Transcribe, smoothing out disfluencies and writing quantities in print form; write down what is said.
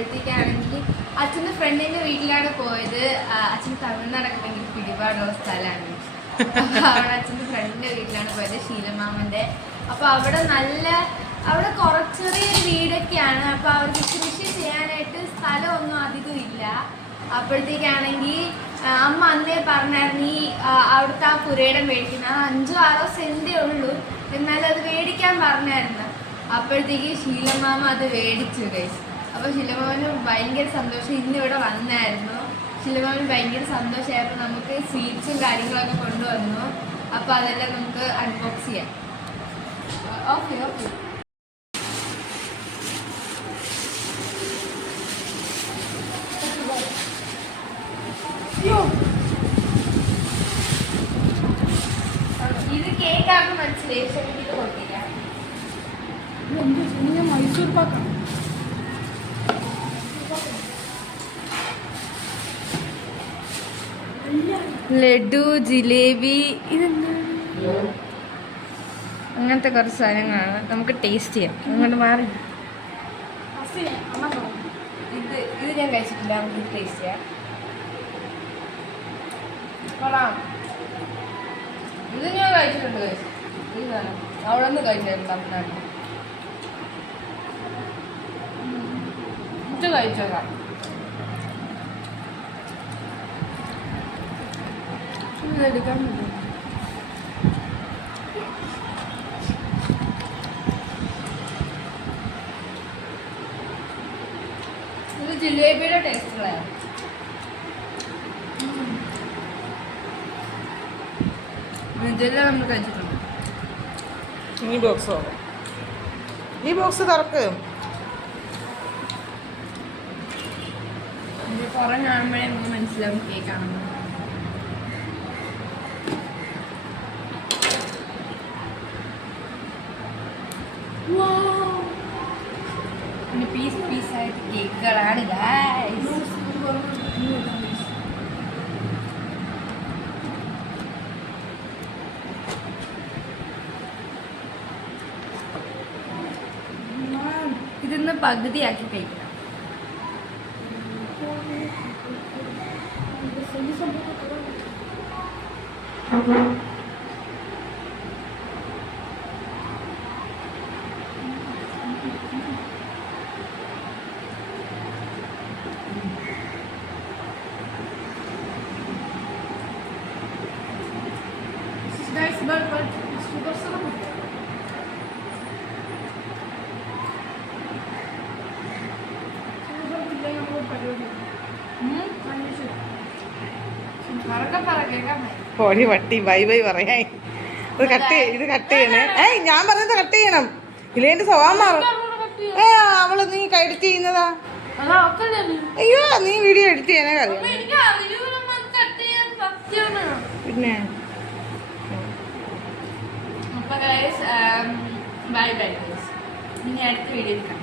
അപ്പോഴത്തേക്കാണെങ്കിൽ അച്ഛൻ്റെ ഫ്രണ്ടിൻ്റെ വീട്ടിലാണ് പോയത്. അച്ഛൻ തമിഴ്നാടൊക്കെ ഭയങ്കര പിടിപാടുള്ള സ്ഥലമാണ്. അപ്പോൾ അവിടെ അച്ഛൻ്റെ ഫ്രണ്ടിൻ്റെ വീട്ടിലാണ് പോയത്, ശീലമാമൻ്റെ. അപ്പോൾ അവിടെ കുറച്ച് ചെറിയൊരു വീടൊക്കെയാണ്. അപ്പോൾ അവർക്ക് കൃഷി ചെയ്യാനായിട്ട് സ്ഥലമൊന്നും അധികം ഇല്ല. അപ്പോഴത്തേക്കാണെങ്കിൽ അമ്മ അന്നേ പറഞ്ഞായിരുന്നു ഈ അവിടുത്തെ ആ പുരയിടം മേടിക്കുന്ന 5-6 സെൻറ്റേ ഉള്ളൂ, എന്നാലും അത് മേടിക്കാൻ പറഞ്ഞായിരുന്നു. അപ്പോഴത്തേക്ക് ശീലമാമ അത് മേടിച്ചു ഗൈസ്. അപ്പോൾ ശീലമാമന് ഭയങ്കര സന്തോഷം. ഇന്നിവിടെ വന്നായിരുന്നു. ശീലമാമന് ഭയങ്കര സന്തോഷമായപ്പോൾ നമുക്ക് സ്വീറ്റ്സും കാര്യങ്ങളൊക്കെ കൊണ്ടുവന്നു. അപ്പോൾ അതെല്ലാം നമുക്ക് അൺബോക്സ് ചെയ്യാം. Okay okay. ഇത് കേക്കാണെന്ന് മനസ്സിലായി, പക്ഷെ ഇത് കൊണ്ടില്ല. മൈസൂർ പാക്കാണ്. ലഡു, ജിലേബി, ഇതെന്താ അങ്ങനത്തെ കുറച്ച് സാധനങ്ങളാണ്. നമുക്ക് ടേസ്റ്റ് ചെയ്യാം. അങ്ങോട്ട് മാറി. ഇത് ഞാൻ കഴിച്ചിട്ടില്ല, നമുക്ക് ടേസ്റ്റ് ചെയ്യാം. കൊള്ളാം. ഇത് ഞാൻ കഴിച്ചിട്ടുണ്ട്. അവിടെ നിന്ന് കഴിച്ചായിരുന്നു തമിഴ്നാട്ടിൽ. ഇത് കഴിച്ചേക്കാം. എടുക്കാൻ പറ്റും. ഇത് ജിലേബിയുടെ ടേസ്റ്റുകളാണ്. ഇതെല്ലാം നമ്മൾ കഴിച്ചിട്ടുണ്ട്. ഈ ബോക്സ് തുറക്ക്. കുറെ കാണുമ്പോഴേ നമുക്ക് മനസ്സിലാവും കേക്കാണെന്ന്. പീസ് പീസായിട്ട് കേക്കുകളാണ് ഗൈസ്. ഇതിന്ന് പകുതിയാക്കി കഴിക്കണം. പൊടി വട്ടി ബൈ ബൈ പറയാ. ഇത് കട്ട് ചെയ്യണേ. ഞാൻ പറഞ്ഞത് കട്ട് ചെയ്യണം, ഇല്ലേന്റെ സ്വഭാവം മാറും. അവള് നീ എഡിറ്റ് ചെയ്യുന്നതാ. അയ്യോ, നീ വീഡിയോ എഡിറ്റ് ചെയ്യാനേ അറിയാം. പിന്നെ ബൈ ബൈ. ഇനി അടുത്ത വീഡിയോ എടുക്കാം.